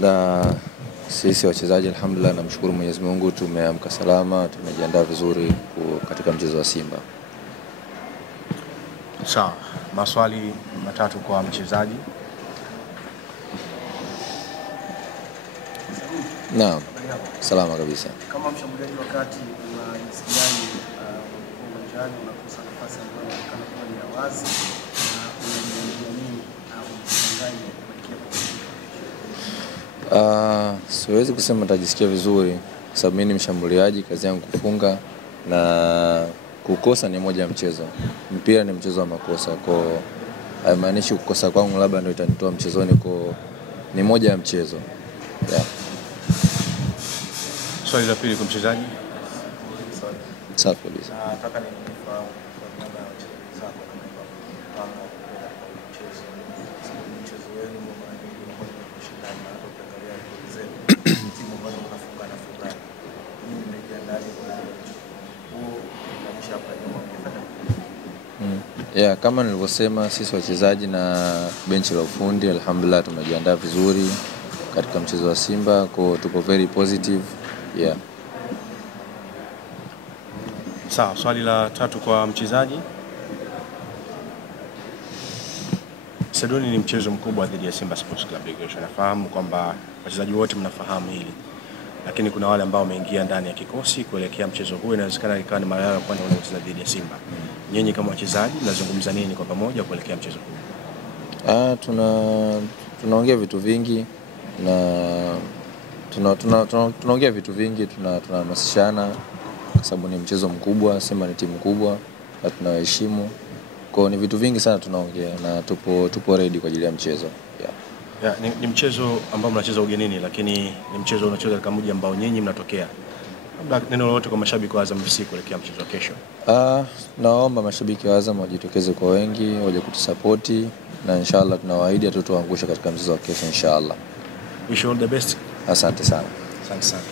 Na sisi wachezaji alhamdulillah, namshukuru Mwenyezi Mungu, tumeamka salama, tumejiandaa vizuri katika mchezo wa Simba. Sawa, maswali matatu kwa mchezaji. Naam, salama kabisa. Kama mshambuliaji wakati unajisikiaje uwanjani unakosa nafasi ambayo inaonekana kuwa ni ya wazi na unajiambia nini au mchanganyo kuelekea siwezi kusema nitajisikia vizuri sababu mimi ni mshambuliaji, kazi yangu kufunga na kukosa ni moja ya mchezo. Mpira ni mchezo wa makosa, kwa haimaanishi kukosa kwangu labda ndio itanitoa mchezoni, kwa ni moja ya mchezo. Yeah. Swali la pili kwa mchezaji. Safi kabisa. Nataka nifahamu kwa niaba ya wachezaji zako kupanga mchezo wenu mara nyingi unakuwa ni kushindana na hata ukiangalia zenu timu ambazo mnafungana fulani. Mimi nimejiandaa kwa huo maanisha hapa nyuma mkifanya. Yeah, kama nilivyosema, sisi wachezaji na benchi la ufundi alhamdulillah tumejiandaa vizuri katika mchezo wa Simba, kwa tuko very positive. Yeah. Sawa, swali la tatu kwa mchezaji. Sedoni ni mchezo mkubwa dhidi ya Simba Sports Club. Nafahamu kwamba wachezaji wote mnafahamu hili, lakini kuna wale ambao wameingia ndani ya kikosi kuelekea mchezo huu, inawezekana ikawa ni mara yao ya kwanza wanacheza dhidi ya Simba. Nyinyi kama wachezaji mnazungumza nini kwa pamoja kuelekea mchezo huu? Tunaongea vitu vingi na tunaongea vitu vingi, tunahamasishana kwa sababu ni mchezo mkubwa, Simba ni timu kubwa na tunaheshimu. Kwa ni vitu vingi sana tunaongea na tupo ready kwa ajili ya mchezo. Yeah. Yeah, ni mchezo ambao mnacheza ugenini, lakini ni mchezo unacheza katika mji ambao nyinyi mnatokea. Labda neno lolote kwa mashabiki wa Azam FC kuelekea mchezo wa kesho? Naomba mashabiki wa Azam wajitokeze kwa wengi, waje kutusupport na inshallah tunawaahidi hatutoangusha katika mchezo wa kesho inshallah. Wish you all the best. Asante sana. Asante sana.